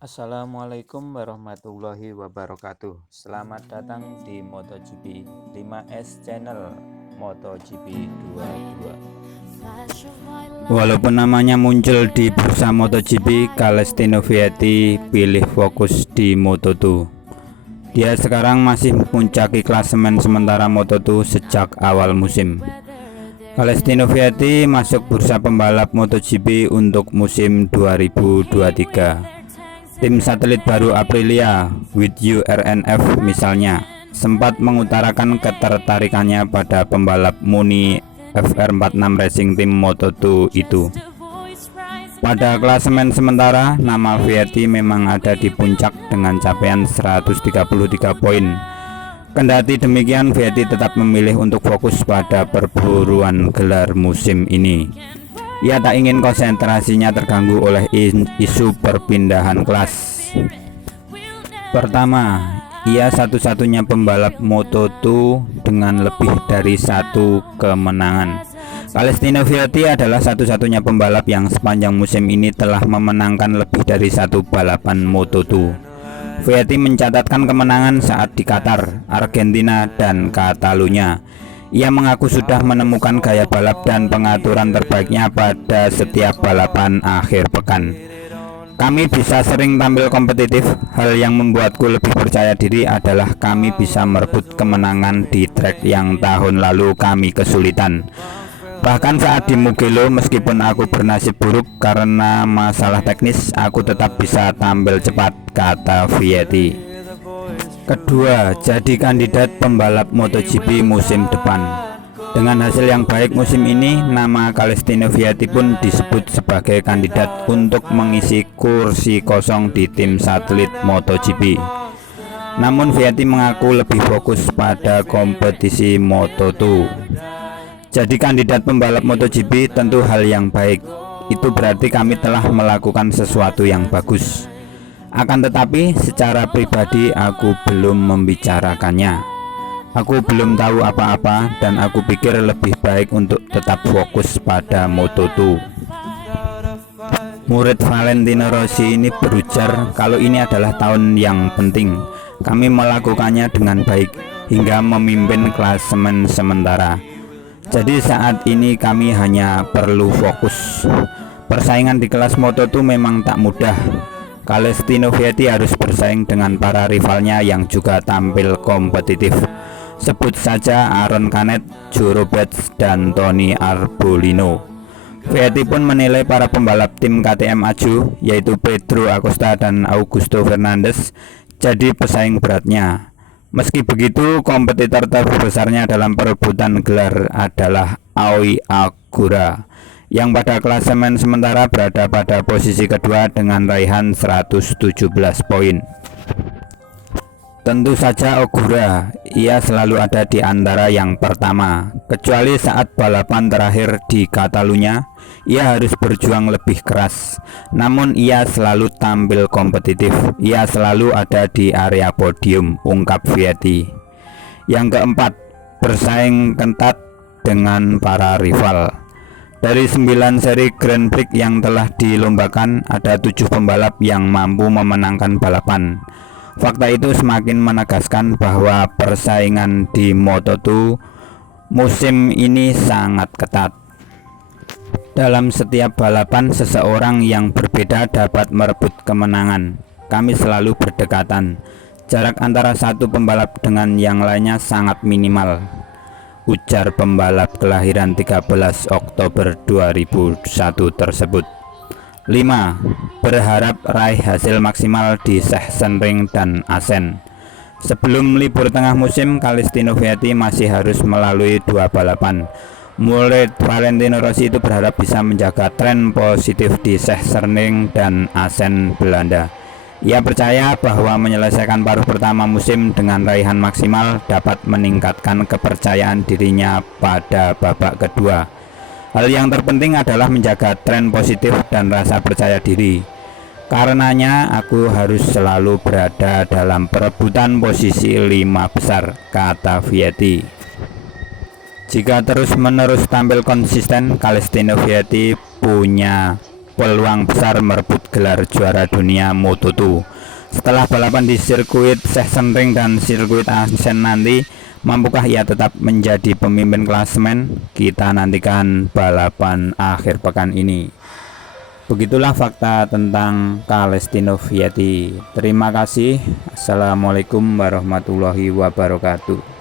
Assalamualaikum warahmatullahi wabarakatuh. Selamat datang di MotoGP 5S Channel MotoGP 22. Walaupun namanya muncul di bursa MotoGP, Celestino Vietti pilih fokus di Moto2. Dia sekarang masih memuncaki klasemen sementara Moto2 sejak awal musim. Celestino Vietti masuk bursa pembalap MotoGP untuk musim 2023. Tim satelit baru Aprilia, with you RNF misalnya, sempat mengutarakan ketertarikannya pada pembalap Muni FR46 Racing Team Moto2 itu. Pada klasemen sementara, nama Vietti memang ada di puncak dengan capaian 133 poin. Kendati demikian, Vietti tetap memilih untuk fokus pada perburuan gelar musim ini. Ia tak ingin konsentrasinya terganggu oleh isu perpindahan kelas. Pertama, ia satu-satunya pembalap Moto2 dengan lebih dari satu kemenangan. Celestino Vietti adalah satu-satunya pembalap yang sepanjang musim ini telah memenangkan lebih dari satu balapan Moto2. Vietti mencatatkan kemenangan saat di Qatar, Argentina, dan Catalunya. Ia mengaku sudah menemukan gaya balap dan pengaturan terbaiknya pada setiap balapan akhir pekan. Kami bisa sering tampil kompetitif. Hal yang membuatku lebih percaya diri adalah kami bisa merebut kemenangan di trek yang tahun lalu kami kesulitan. Bahkan saat di Mugello, meskipun aku bernasib buruk karena masalah teknis, aku tetap bisa tampil cepat, kata Vietti. Kedua, jadi kandidat pembalap MotoGP musim depan. Dengan hasil yang baik musim ini, nama Celestino Vietti pun disebut sebagai kandidat untuk mengisi kursi kosong di tim satelit MotoGP. Namun Vietti mengaku lebih fokus pada kompetisi Moto2. Jadi kandidat pembalap MotoGP tentu hal yang baik. Itu berarti kami telah melakukan sesuatu yang bagus. Akan tetapi secara pribadi aku belum membicarakannya. Aku belum tahu apa-apa dan aku pikir lebih baik untuk tetap fokus pada Moto2. Murid Valentino Rossi ini berujar kalau ini adalah tahun yang penting. Kami melakukannya dengan baik hingga memimpin klasemen sementara. Jadi saat ini kami hanya perlu fokus. Persaingan di kelas Moto2 memang tak mudah. Celestino Vietti harus bersaing dengan para rivalnya yang juga tampil kompetitif. Sebut saja Aaron Canet, Joe Roberts, dan Tony Arbolino. Vietti pun menilai para pembalap tim KTM Aju, yaitu Pedro Acosta dan Augusto Fernandes, jadi pesaing beratnya. Meski begitu, kompetitor terbesarnya dalam perebutan gelar adalah Aoi Agura, yang pada klasemen sementara berada pada posisi kedua dengan raihan 117 poin. Tentu saja Ogura, ia selalu ada di antara yang pertama. Kecuali saat balapan terakhir di Catalunya, ia harus berjuang lebih keras. Namun ia selalu tampil kompetitif. Ia selalu ada di area podium, ungkap Vietti. Yang keempat, bersaing ketat dengan para rival. Dari 9 seri Grand Prix yang telah dilombakan, ada 7 pembalap yang mampu memenangkan balapan. Fakta itu semakin menegaskan bahwa persaingan di Moto2 musim ini sangat ketat. Dalam setiap balapan, seseorang yang berbeda dapat merebut kemenangan. Kami selalu berdekatan. Jarak antara satu pembalap dengan yang lainnya sangat minimal, ujar pembalap kelahiran 13 Oktober 2001 tersebut. 5. Berharap raih hasil maksimal di Sachsenring dan Assen. Sebelum libur tengah musim, Celestino Vietti masih harus melalui 2 balapan. Murid Valentino Rossi itu berharap bisa menjaga tren positif di Sachsenring dan Assen, Belanda. Ia percaya bahwa menyelesaikan paruh pertama musim dengan raihan maksimal dapat meningkatkan kepercayaan dirinya pada babak kedua. Hal yang terpenting adalah menjaga tren positif dan rasa percaya diri. Karenanya aku harus selalu berada dalam perebutan posisi 5 besar, kata Vietti. Jika terus-menerus tampil konsisten, Celestino Vietti punya peluang besar merebut gelar juara dunia Moto2. Setelah balapan di sirkuit Sachsenring dan sirkuit Assen nanti, mampukah ia tetap menjadi pemimpin klasemen? Kita nantikan balapan akhir pekan ini. Begitulah fakta tentang Celestino Vietti. Terima kasih. Assalamualaikum warahmatullahi wabarakatuh.